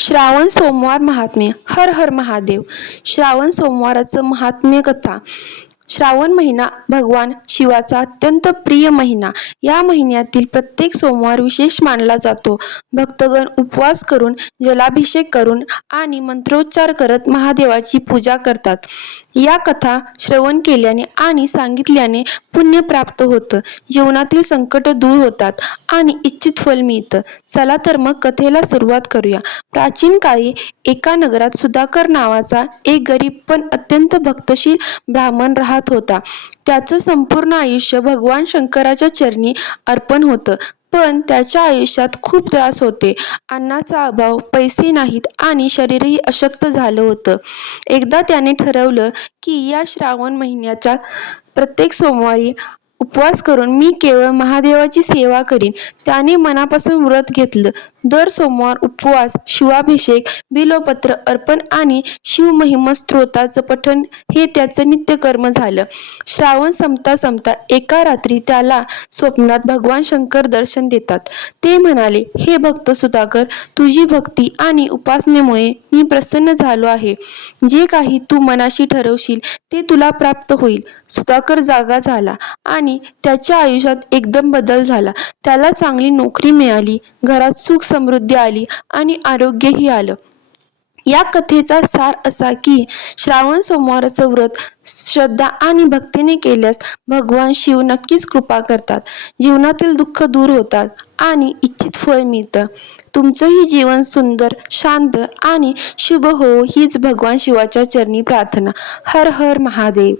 श्रावण सोमवार महात्म्य. हर हर महादेव. श्रावण सोमवाराचं महात्म्य कथा. श्रावण महिना भगवान शिवाचा अत्यंत प्रिय महिना. या महिन्यातील प्रत्येक सोमवार विशेष मानला जातो. भक्तगण उपवास करून, जलाभिषेक करून आणि मंत्रोच्चार करत महादेवाची पूजा करतात. या कथा श्रवण केल्याने आणि सांगितल्याने पुण्य प्राप्त होतं, जीवनातील संकट दूर होतात आणि इच्छित फल मिळतं. चला तर मग कथेला सुरुवात करूया. प्राचीन काळी एका नगरात सुधाकर नावाचा एक गरीब पण अत्यंत भक्तशील ब्राह्मण राहत होता. त्याचं संपूर्ण आयुष्य भगवान शंकराच्या चरणी अर्पण होतं. पण त्याच्या आयुष्यात खूप त्रास होते. अन्नाचा अभाव, पैसे नाहीत आणि शरीरही अशक्त झालं होतं. एकदा त्याने ठरवलं की या श्रावण महिन्याच्या प्रत्येक सोमवारी उपवास करून मी केवळ महादेवाची सेवा करीन. त्याने मनापासून व्रत घेतलं. दर सोमवार उपवास, शिवाभिषेक, बिल्वपत्र अर्पण आणि शिवमहिमा स्तोत्राचं पठण हे त्याचं नित्यकर्म झालं. श्रावण संपता संपता एका रात्री त्याला स्वप्नात भगवान शंकर दर्शन देतात. ते म्हणाले, हे भक्त सुधाकर, तुझी भक्ती आणि उपासनेमुळे मी प्रसन्न झालो आहे. जे काही तू मनाशी ठरवशील ते तुला प्राप्त होईल. सुधाकर जागा झाला आणि त्याच्या आयुष्यात एकदम बदल झाला. त्याला चांगली नोकरी मिळाली, घरात सुख समृद्धी आली आणि आरोग्यही आलं. या कथेचा सार असा की श्रावण सोमवाराचं व्रत श्रद्धा आणि भक्तीने केल्यास भगवान शिव नक्कीच कृपा करतात, जीवनातील दुःख दूर होतात आणि इच्छित फळ मिळतं. तुमचंही जीवन सुंदर, शांत आणि शुभ हो हीच भगवान शिवाच्या चरणी प्रार्थना. हर हर महादेव.